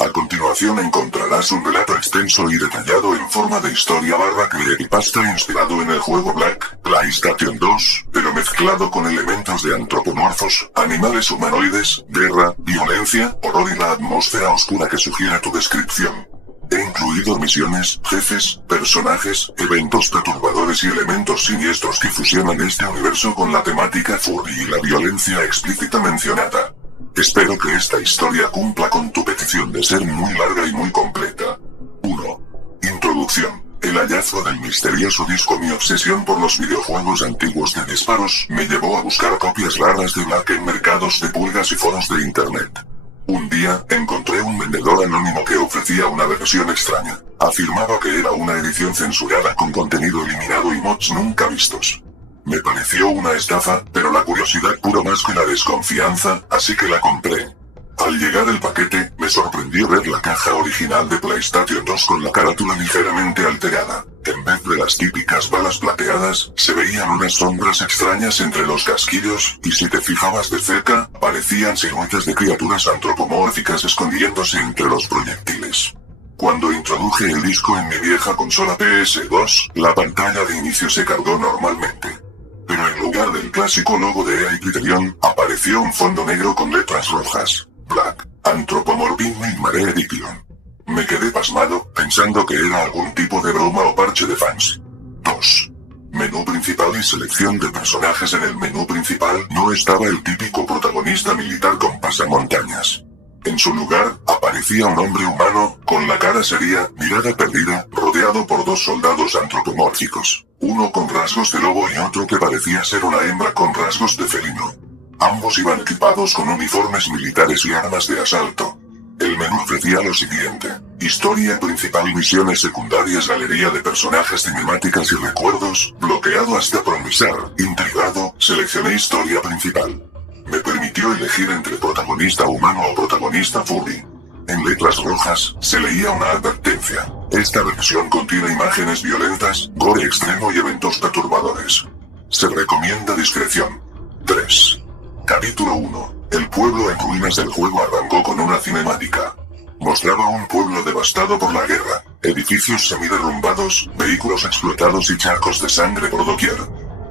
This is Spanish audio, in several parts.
A continuación encontrarás un relato extenso y detallado en forma de historia / creepypasta inspirado en el juego Black PlayStation 2, pero mezclado con elementos de antropomorfos, animales humanoides, guerra, violencia, horror y la atmósfera oscura que sugiere tu descripción. He incluido misiones, jefes, personajes, eventos perturbadores y elementos siniestros que fusionan este universo con la temática furry y la violencia explícita mencionada. Espero que esta historia cumpla con tu petición de ser muy larga y muy completa. 1. Introducción. El hallazgo del misterioso disco. Mi obsesión por los videojuegos antiguos de disparos me llevó a buscar copias raras de Black en mercados de pulgas y foros de internet. Un día, encontré un vendedor anónimo que ofrecía una versión extraña. Afirmaba que era una edición censurada con contenido eliminado y mods nunca vistos. Me pareció una estafa, pero la curiosidad pudo más que la desconfianza, así que la compré. Al llegar el paquete, me sorprendió ver la caja original de PlayStation 2 con la carátula ligeramente alterada. En vez de las típicas balas plateadas, se veían unas sombras extrañas entre los casquillos, y si te fijabas de cerca, parecían siluetas de criaturas antropomórficas escondiéndose entre los proyectiles. Cuando introduje el disco en mi vieja consola PS2, la pantalla de inicio se cargó normalmente. Pero en lugar del clásico logo de EA y Criterion, apareció un fondo negro con letras rojas. Black, Anthropomorphism Mare Edition. Me quedé pasmado, pensando que era algún tipo de broma o parche de fans. 2. Menú principal y selección de personajes. En el menú principal no estaba el típico protagonista militar con pasamontañas. En su lugar, aparecía un hombre humano, con la cara seria, mirada perdida, rodeado por dos soldados antropomórficos. Uno con rasgos de lobo y otro que parecía ser una hembra con rasgos de felino. Ambos iban equipados con uniformes militares y armas de asalto. El menú ofrecía lo siguiente: historia principal, misiones secundarias, galería de personajes, cinemáticas y recuerdos, bloqueado hasta progresar, intrigado, seleccioné historia principal. Me permitió elegir entre protagonista humano o protagonista furry. En letras rojas, se leía una advertencia: esta versión contiene imágenes violentas, gore extremo y eventos perturbadores. Se recomienda discreción. 3. Capítulo 1. El pueblo en ruinas. Del juego arrancó con una cinemática. Mostraba un pueblo devastado por la guerra, edificios semiderrumbados, vehículos explotados y charcos de sangre por doquier.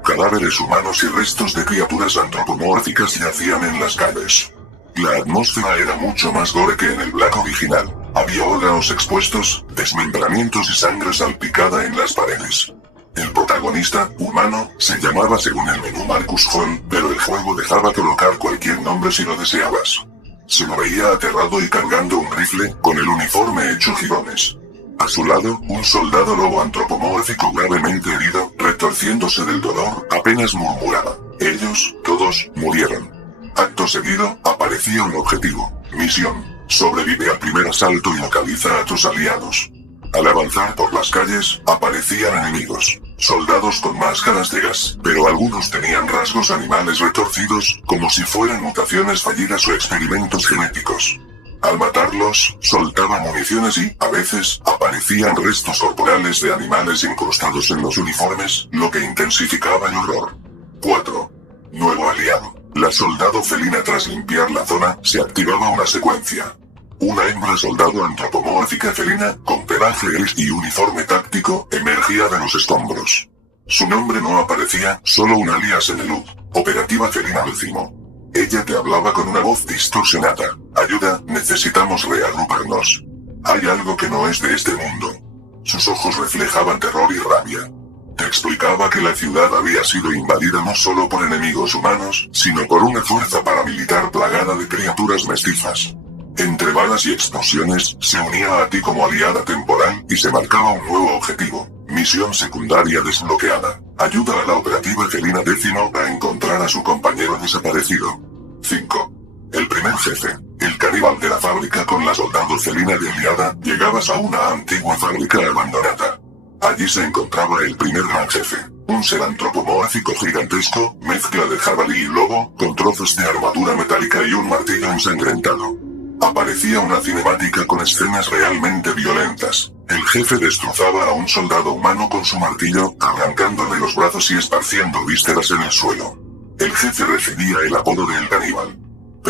Cadáveres humanos y restos de criaturas antropomórficas yacían en las calles. La atmósfera era mucho más gore que en el Black original. Había órganos expuestos, desmembramientos y sangre salpicada en las paredes. El protagonista, humano, se llamaba según el menú Marcus Hall, pero el juego dejaba colocar cualquier nombre si lo deseabas. Se lo veía aterrado y cargando un rifle, con el uniforme hecho jirones. A su lado, un soldado lobo antropomórfico gravemente herido, retorciéndose del dolor, apenas murmuraba. Ellos, todos, murieron. Acto seguido, aparecía un objetivo. Misión: sobrevive al primer asalto y localiza a tus aliados. Al avanzar por las calles, aparecían enemigos. Soldados con máscaras de gas, pero algunos tenían rasgos animales retorcidos, como si fueran mutaciones fallidas o experimentos genéticos. Al matarlos, soltaban municiones y, a veces, aparecían restos corporales de animales incrustados en los uniformes, lo que intensificaba el horror. 4. Nuevo aliado. La soldado felina. Tras limpiar la zona, se activaba una secuencia. Una hembra soldado antropomórfica felina, con pelaje gris y uniforme táctico, emergía de los escombros. Su nombre no aparecía, solo un alias en el HUD. Operativa Felina Décimo. Ella te hablaba con una voz distorsionada. Ayuda, necesitamos reagruparnos. Hay algo que no es de este mundo. Sus ojos reflejaban terror y rabia. Te explicaba que la ciudad había sido invadida no solo por enemigos humanos, sino por una fuerza paramilitar plagada de criaturas mestizas. Entre balas y explosiones, se unía a ti como aliada temporal, y se marcaba un nuevo objetivo. Misión secundaria desbloqueada. Ayuda a la operativa Felina Décimo a encontrar a su compañero desaparecido. 5. El primer jefe. El caníbal de la fábrica. Con la soldado felina de aliada, llegabas a una antigua fábrica abandonada. Allí se encontraba el primer gran jefe. Un ser antropomórfico gigantesco, mezcla de jabalí y lobo, con trozos de armadura metálica y un martillo ensangrentado. Aparecía una cinemática con escenas realmente violentas. El jefe destrozaba a un soldado humano con su martillo, arrancándole los brazos y esparciendo vísceras en el suelo. El jefe recibía el apodo de El Caníbal.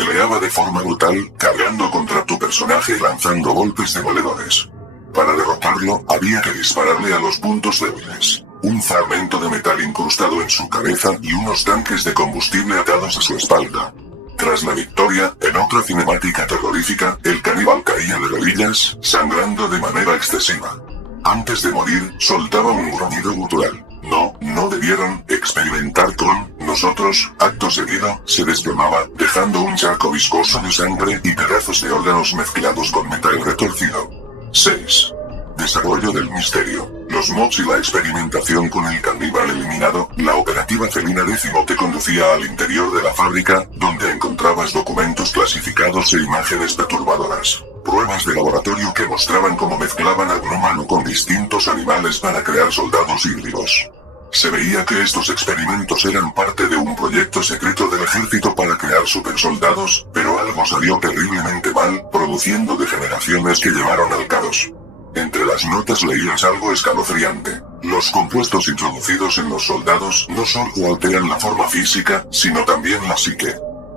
Peleaba de forma brutal, cargando contra tu personaje y lanzando golpes demoledores. Para derrotarlo, había que dispararle a los puntos débiles. Un fragmento de metal incrustado en su cabeza y unos tanques de combustible atados a su espalda. Tras la victoria, en otra cinemática terrorífica, el caníbal caía de rodillas, sangrando de manera excesiva. Antes de morir, soltaba un gruñido gutural. No debieron experimentar con nosotros. Acto seguido, se desplomaba, dejando un charco viscoso de sangre y pedazos de órganos mezclados con metal retorcido. 6. Desarrollo del misterio. Los mods y la experimentación con el caníbal eliminado. La operativa Felina X te conducía al interior de la fábrica, donde encontrabas documentos clasificados e imágenes perturbadoras. Pruebas de laboratorio que mostraban cómo mezclaban a un humano con distintos animales para crear soldados híbridos. Se veía que estos experimentos eran parte de un proyecto secreto del ejército para crear supersoldados, pero algo salió terriblemente mal, produciendo degeneraciones que llevaron al caos. Entre las notas leías algo escalofriante. Los compuestos introducidos en los soldados no solo alteran la forma física, sino también la psique.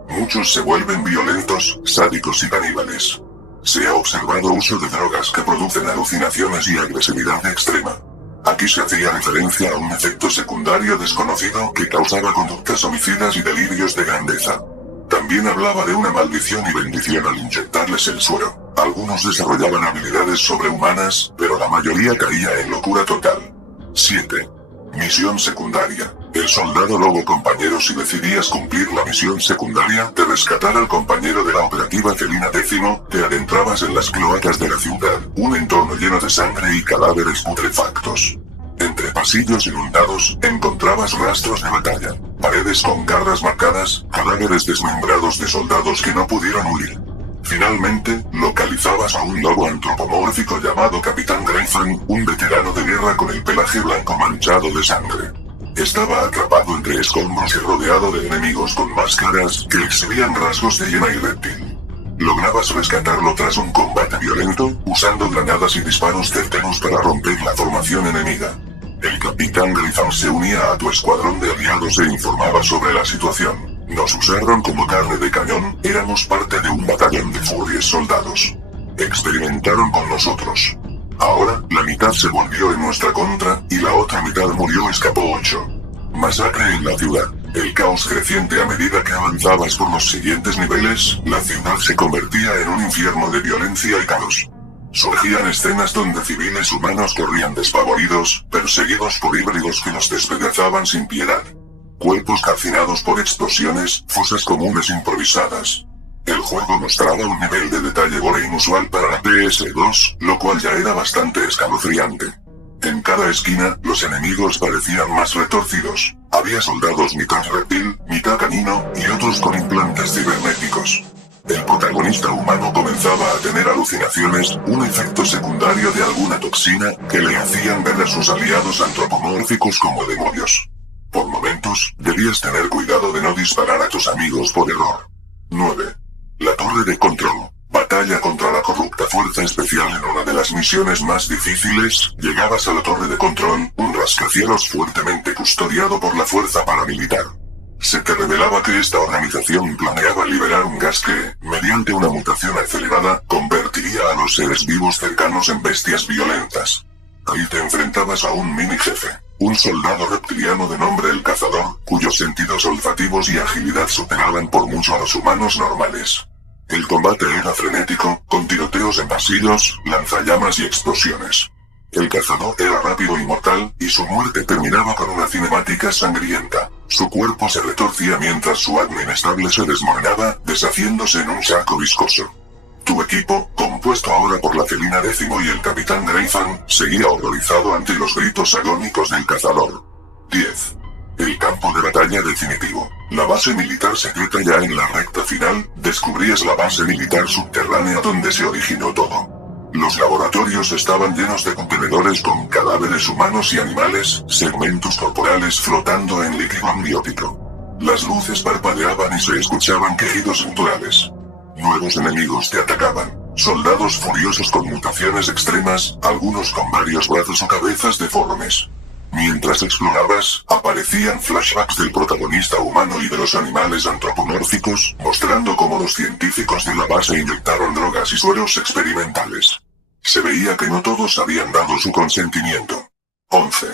Muchos se vuelven violentos, sádicos y caníbales. Se ha observado uso de drogas que producen alucinaciones y agresividad extrema. Aquí se hacía referencia a un efecto secundario desconocido que causaba conductas homicidas y delirios de grandeza. También hablaba de una maldición y bendición al inyectarles el suero. Algunos desarrollaban habilidades sobrehumanas, pero la mayoría caía en locura total. 7. Misión secundaria. El soldado lobo compañero. Si decidías cumplir la misión secundaria de rescatar al compañero de la operativa Felina X, te adentrabas en las cloacas de la ciudad, un entorno lleno de sangre y cadáveres putrefactos. Entre pasillos inundados, encontrabas rastros de batalla, paredes con garras marcadas, cadáveres desmembrados de soldados que no pudieron huir. Finalmente, localizabas a un lobo antropomórfico llamado Capitán Grayfan, un veterano de guerra con el pelaje blanco manchado de sangre. Estaba atrapado entre escombros y rodeado de enemigos con máscaras que exhibían rasgos de hiena y reptil. Lograbas rescatarlo tras un combate violento, usando granadas y disparos certeros para romper la formación enemiga. El Capitán Grayfan se unía a tu escuadrón de aliados e informaba sobre la situación. Nos usaron como carne de cañón, éramos parte de un batallón de furries soldados. Experimentaron con nosotros. Ahora, la mitad se volvió en nuestra contra, y la otra mitad murió. Escapó 8. Masacre en la ciudad. El caos creciente a medida que avanzabas por los siguientes niveles, la ciudad se convertía en un infierno de violencia y caos. Surgían escenas donde civiles humanos corrían despavoridos, perseguidos por híbridos que los despedazaban sin piedad. Cuerpos calcinados por explosiones, fosas comunes improvisadas. El juego mostraba un nivel de detalle gore inusual para la PS2, lo cual ya era bastante escalofriante. En cada esquina, los enemigos parecían más retorcidos. Había soldados mitad reptil, mitad canino, y otros con implantes cibernéticos. El protagonista humano comenzaba a tener alucinaciones, un efecto secundario de alguna toxina, que le hacían ver a sus aliados antropomórficos como demonios. Por momentos, debías tener cuidado de no disparar a tus amigos por error. 9. La torre de control. Batalla contra la corrupta fuerza especial. En una de las misiones más difíciles, llegabas a la torre de control, un rascacielos fuertemente custodiado por la fuerza paramilitar. Se te revelaba que esta organización planeaba liberar un gas que, mediante una mutación acelerada, convertiría a los seres vivos cercanos en bestias violentas. Ahí te enfrentabas a un mini jefe, un soldado reptiliano de nombre El Cazador, cuyos sentidos olfativos y agilidad superaban por mucho a los humanos normales. El combate era frenético, con tiroteos en pasillos, lanzallamas y explosiones. El Cazador era rápido y mortal, y su muerte terminaba con una cinemática sangrienta. Su cuerpo se retorcía mientras su admin estable se desmoronaba, deshaciéndose en un charco viscoso. Tu equipo, compuesto ahora por la Felina X y el Capitán Grayfan, seguía horrorizado ante los gritos agónicos del Cazador. 10. El campo de batalla definitivo. La base militar secreta. Ya en la recta final, descubrías la base militar subterránea donde se originó todo. Los laboratorios estaban llenos de contenedores con cadáveres humanos y animales, segmentos corporales flotando en líquido amniótico. Las luces parpadeaban y se escuchaban quejidos guturales. Nuevos enemigos te atacaban. Soldados furiosos con mutaciones extremas, algunos con varios brazos o cabezas deformes. Mientras explorabas, aparecían flashbacks del protagonista humano y de los animales antropomórficos, mostrando cómo los científicos de la base inyectaron drogas y sueros experimentales. Se veía que no todos habían dado su consentimiento. 11.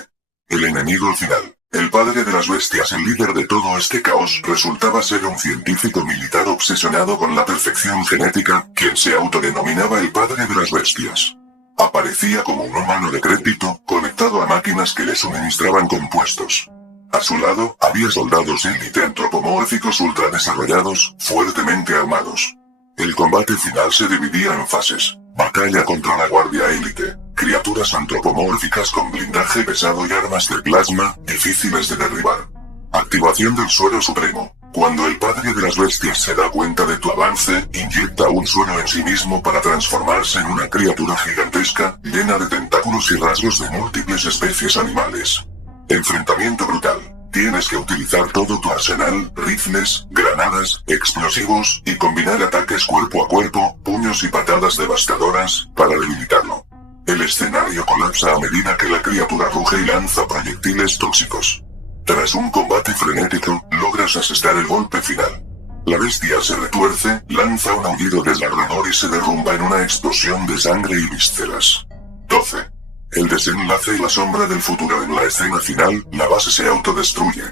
El enemigo final. El padre de las bestias, el líder de todo este caos, resultaba ser un científico militar obsesionado con la perfección genética, quien se autodenominaba el padre de las bestias. Aparecía como un humano decrépito, conectado a máquinas que le suministraban compuestos. A su lado, había soldados élite antropomórficos ultradesarrollados, fuertemente armados. El combate final se dividía en fases. Batalla contra la guardia élite. Criaturas antropomórficas con blindaje pesado y armas de plasma, difíciles de derribar. Activación del suero supremo. Cuando el padre de las bestias se da cuenta de tu avance, inyecta un suero en sí mismo para transformarse en una criatura gigantesca, llena de tentáculos y rasgos de múltiples especies animales. Enfrentamiento brutal. Tienes que utilizar todo tu arsenal, rifles, granadas, explosivos, y combinar ataques cuerpo a cuerpo, puños y patadas devastadoras, para debilitarlo. El escenario colapsa a medida que la criatura ruge y lanza proyectiles tóxicos. Tras un combate frenético, logras asestar el golpe final. La bestia se retuerce, lanza un aullido desgarrador y se derrumba en una explosión de sangre y vísceras. 12. El desenlace y la sombra del futuro. En la escena final, la base se autodestruye.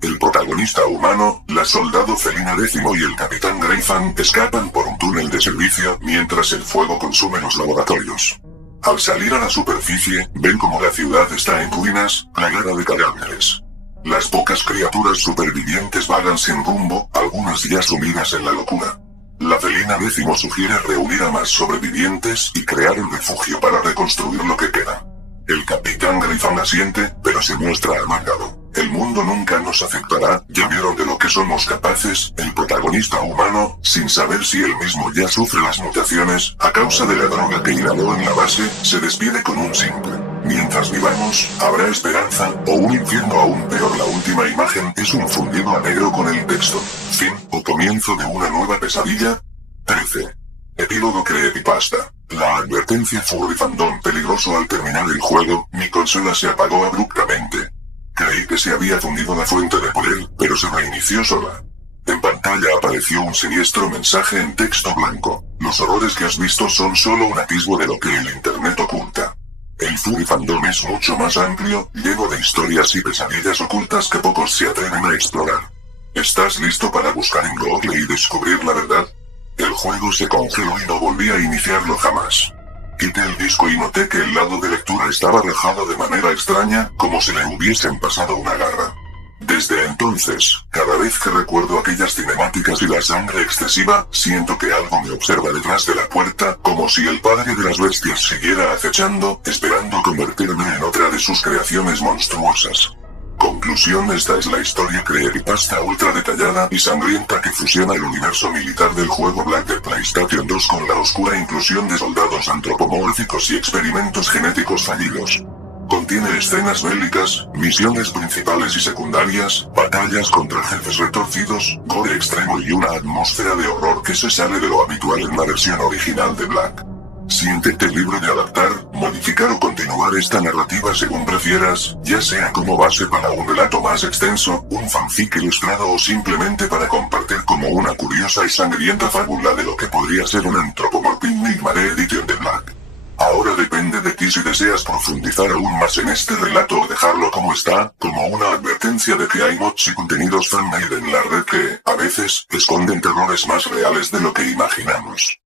El protagonista humano, la soldado Felina X y el capitán Greyfang escapan por un túnel de servicio mientras el fuego consume los laboratorios. Al salir a la superficie, ven como la ciudad está en ruinas, plagada de cadáveres. Las pocas criaturas supervivientes vagan sin rumbo, algunas ya sumidas en la locura. La Felina X sugiere reunir a más sobrevivientes y crear un refugio para reconstruir lo que queda. El capitán Greyfang asiente, pero se muestra amargado. El mundo nunca nos aceptará, ya vieron de lo que somos capaces. El protagonista humano, sin saber si él mismo ya sufre las mutaciones, a causa de la droga que inhaló en la base, se despide con un simple: mientras vivamos, habrá esperanza, o un infierno aún peor. La última imagen es un fundido a negro con el texto: fin, o comienzo de una nueva pesadilla. 13. Epílogo Creepypasta. La advertencia Furry Fandom peligroso. Al terminar el juego, mi consola se apagó abruptamente. Creí que se había fundido la fuente de poder, pero se reinició sola. En pantalla apareció un siniestro mensaje en texto blanco: los horrores que has visto son solo un atisbo de lo que el internet oculta. El Furry Fandom es mucho más amplio, lleno de historias y pesadillas ocultas que pocos se atreven a explorar. ¿Estás listo para buscar en Google y descubrir la verdad? El juego se congeló y no volví a iniciarlo jamás. Quité el disco y noté que el lado de lectura estaba rajado de manera extraña, como si le hubiesen pasado una garra. Desde entonces, cada vez que recuerdo aquellas cinemáticas y la sangre excesiva, siento que algo me observa detrás de la puerta, como si el padre de las bestias siguiera acechando, esperando convertirme en otra de sus creaciones monstruosas. Conclusión: esta es la historia creepypasta ultra detallada y sangrienta que fusiona el universo militar del juego Black de PlayStation 2 con la oscura inclusión de soldados antropomórficos y experimentos genéticos fallidos. Contiene escenas bélicas, misiones principales y secundarias, batallas contra jefes retorcidos, gore extremo y una atmósfera de horror que se sale de lo habitual en la versión original de Black. Siéntete libre de adaptar, modificar o continuar esta narrativa según prefieras, ya sea como base para un relato más extenso, un fanfic ilustrado o simplemente para compartir como una curiosa y sangrienta fábula de lo que podría ser un Anthropomorphic Nightmare Edition de Black. Ahora depende de ti si deseas profundizar aún más en este relato o dejarlo como está, como una advertencia de que hay mods y contenidos fanmade en la red que, a veces, esconden terrores más reales de lo que imaginamos.